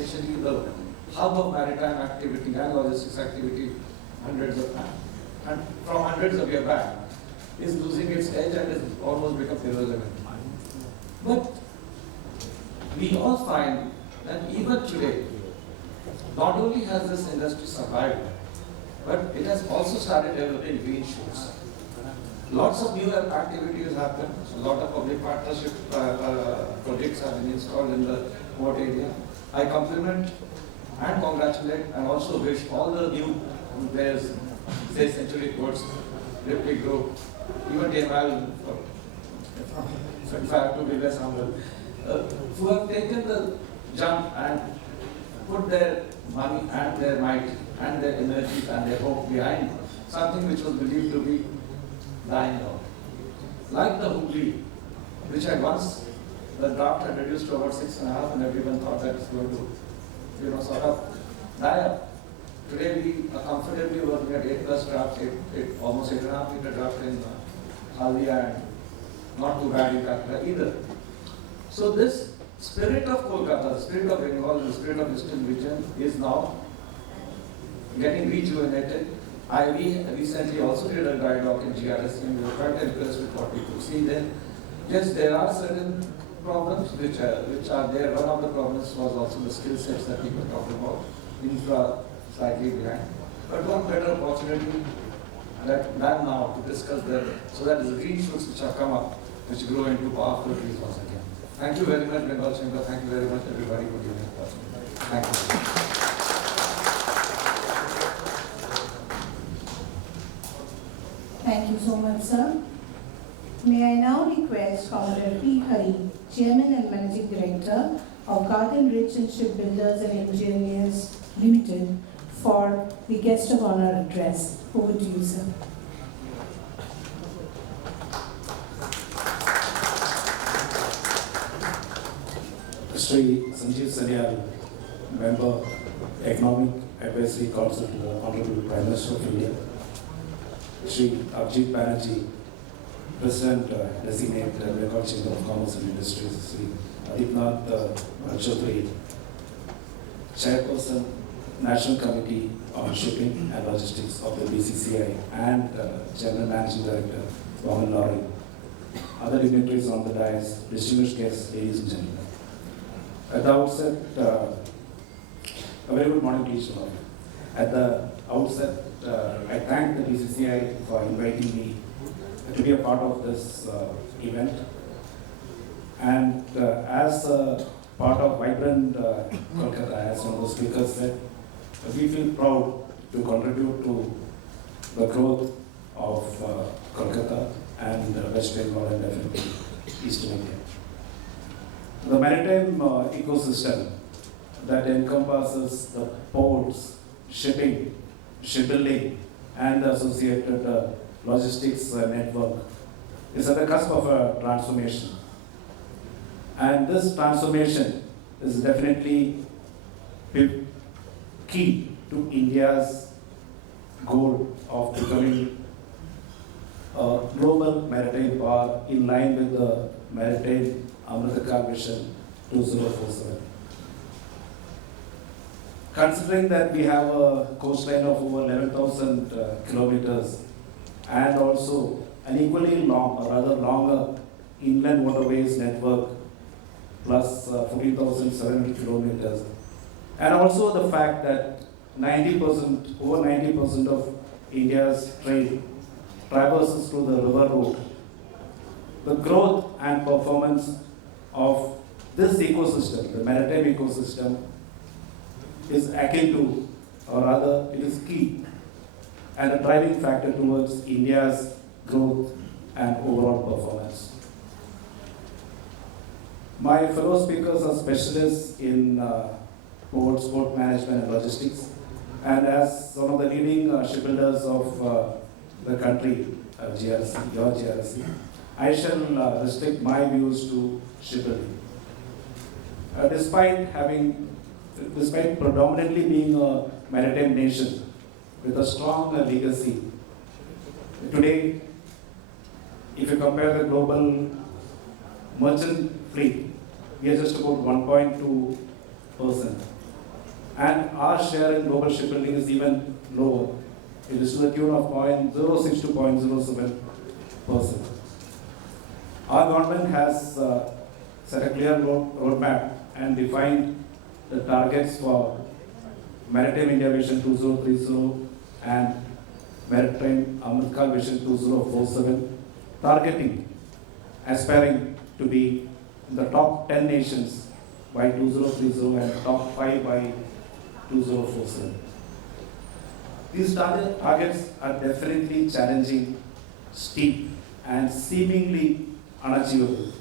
essentially the hub of maritime activity and logistics activity and from hundreds of years back, is losing its edge and is almost become irrelevant. But we all find that even today, not only has this industry survived, but it has also started developing green shoots. Lots of new activities happen. A lot of public partnership projects have been installed in the port area. I compliment and congratulate and also wish all the new players, say Century Ports, Ripley Group, even DML, if I have to be less humble, who have taken the jump and put their money and their might and their energies and their hope behind something which was believed to be dying out. Like the Hooghly, which had once, the draft had reduced to about 6.5 and everyone thought that it's going to, sort of die up. Today we are comfortably working at 8+ drafts, almost 8.5 meter draft in Haldia and not too bad in Calcutta either. So this spirit of Kolkata, the spirit of Bengal, the spirit of Eastern region is now getting rejuvenated. We recently also did a dry dock in GRSC and we were quite impressed with what we could see there. Yes, there are certain problems which are there. One of the problems was also the skill sets that people talked about, infra slightly behind. But one better opportunity than now to discuss that, so that the green shoots which have come up, which grow into powerful trees once again. Thank you very much, Bengal Chamber. Thank you very much, everybody, for giving the opportunity. Thank you. Thank you so much, sir. May I now request Comrade P. Hari, Chairman and Managing Director of Garden Rich and Shipbuilders and Engineers Limited, for the guest of honor address. Over to you, sir. Sri Sanjeev Sanyal, Member, Economic Advisory Council to the Honorable Prime Minister of India. Sri Abhijit Banerjee, President Designate Bengal Chamber of Commerce and Industries. Sri Adipnath Chaudhary, Chairperson, National Committee on Shipping and Logistics of the BCC&I, and General Managing Director, Waman Lorry. Other dignitaries on the dais, distinguished guests, ladies and gentlemen. At the outset, a very good morning to each one of you. At the outset, I thank the BCC&I for inviting me to be a part of this event. And as a part of vibrant Kolkata, as one of the speakers said, we feel proud to contribute to the growth of Kolkata and West Bengal and definitely Eastern India. The maritime ecosystem that encompasses the ports, shipping, shipbuilding, and the associated logistics network is at the cusp of a transformation. And this transformation is definitely key to India's goal of becoming a global maritime power in line with the Maritime Amritakal Vision 2047. Considering that we have a coastline of over 11,000 kilometers and also an equally long, or rather longer, inland waterways network plus 14,700 kilometers, and also the fact that over 90% of India's trade traverses through the river route, the growth and performance of this ecosystem, the maritime ecosystem, is akin to, or rather it is key and a driving factor towards India's growth and overall performance. My fellow speakers are specialists in ports, port management and logistics, and as one of the leading shipbuilders of the country, GRC, your GRC, I shall restrict my views to shipbuilding. Despite predominantly being a maritime nation with a strong legacy, today, if you compare the global merchant fleet, we are just about 1.2%. And our share in global shipbuilding is even lower. It is to the tune of 0.06 to 0.07%. Our government has set a clear roadmap and defined the targets for Maritime India Vision 2030 and Maritime Amritka Vision 2047, targeting, aspiring to be in the top 10 nations by 2030 and top 5 by 2047. These targets are definitely challenging, steep, and seemingly unachievable.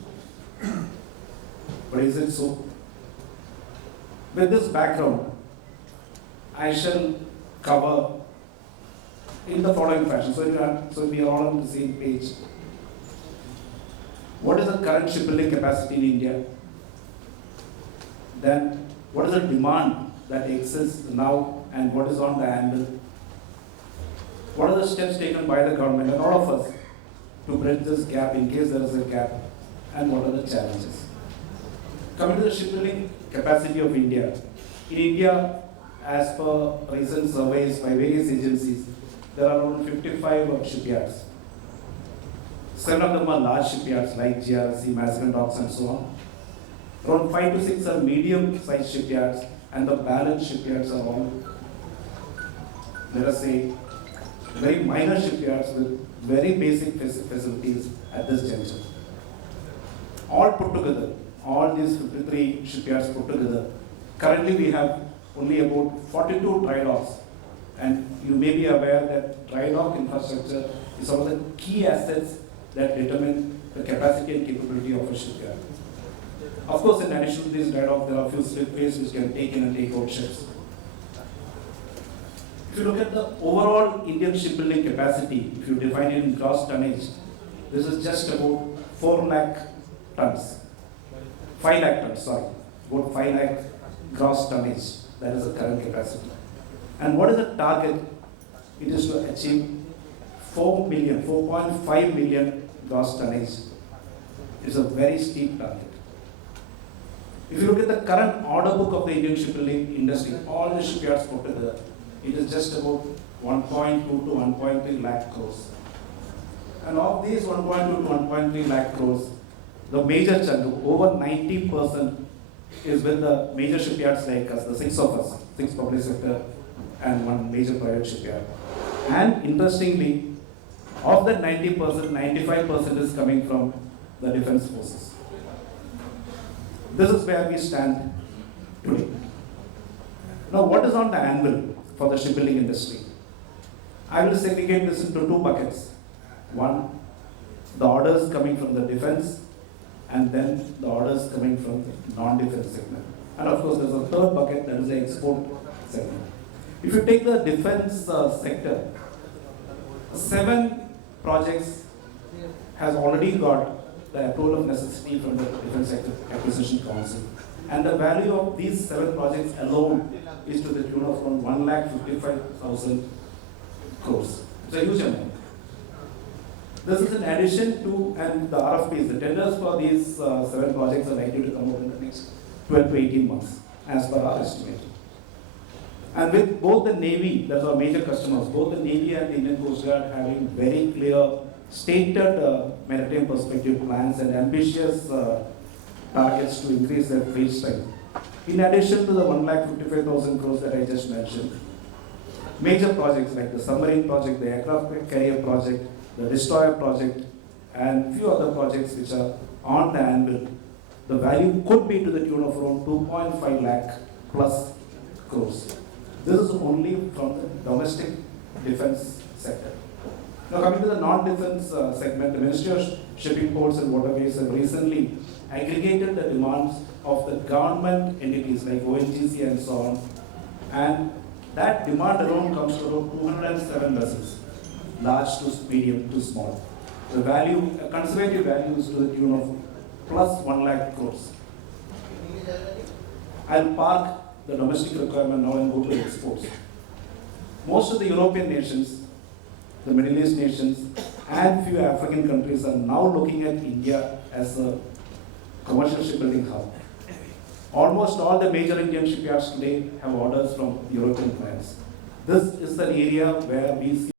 But is it so? With this background, I shall cover in the following fashion, so we are all on the same page. What is the current shipbuilding capacity in India? Then, what is the demand that exists now and what is on the anvil? What are the steps taken by the government and all of us to bridge this gap in case there is a gap, and what are the challenges? Coming to the shipbuilding capacity of India. In India, as per recent surveys by various agencies, there are around 55 shipyards. 7 of them are large shipyards like GRC, Mazagon Docks and so on. Around 5 to 6 are medium-sized shipyards, and the balance shipyards are all, let us say, very minor shipyards with very basic facilities at this juncture. All put together, all these 53 shipyards put together, currently we have only about 42 dry docks, and you may be aware that dry dock infrastructure is one of the key assets that determine the capacity and capability of a shipyard. Of course, in addition to these dry docks, there are a few slipways which can take in and take out ships. If you look at the overall Indian shipbuilding capacity, if you define it in gross tonnage, this is just about 4 lakh tons. 5 lakh tons, sorry. About 5 lakh gross tonnage. That is the current capacity. And what is the target? It is to achieve 4.5 million gross tonnage. It's a very steep target. If you look at the current order book of the Indian shipbuilding industry, all the shipyards put together, it is just about 1.2 to 1.3 lakh crores. And of these 1.2 to 1.3 lakh crores, the major chunk, over 90%, is with the major shipyards like us, the 6 of us, 6 public sector and 1 major private shipyard. And interestingly, of that 90%, 95% is coming from the defense forces. This is where we stand today. Now, what is on the anvil for the shipbuilding industry? I will segregate this into 2 buckets. One, the orders coming from the defense, and then the orders coming from the non-defense segment. And of course, there's a third bucket, that is the export segment. If you take the defense sector, 7 projects has already got the approval of necessity from the Defense Acquisition Council. And the value of these 7 projects alone is to the tune of around 1,55,000 crores. It's a huge amount. This is in addition to, and the RFPs, the tenders for these 7 projects are likely to come out in the next 12 to 18 months, as per our estimate. And with both the Navy, that's our major customers, both the Navy and the Indian Coast Guard having very clear, stated maritime perspective plans and ambitious targets to increase their fleet strength. In addition to the 1,55,000 crores that I just mentioned, major projects like the submarine project, the aircraft carrier project, the destroyer project, and few other projects which are on the anvil, the value could be to the tune of around 2.5 lakh plus crores. This is only from the domestic defense sector. Now, coming to the non-defense segment, the Ministry of Shipping, Ports and Waterways have recently aggregated the demands of the government entities like ONGC and so on, and that demand alone comes to about 207 vessels, large to medium to small. The value, a conservative value, is to the tune of plus 1 lakh crores. I'll park the domestic requirement now and go to the exports. Most of the European nations, the Middle East nations, and few African countries are now looking at India as a commercial shipbuilding hub. Almost all the major Indian shipyards today have orders from European clients. This is the area where we see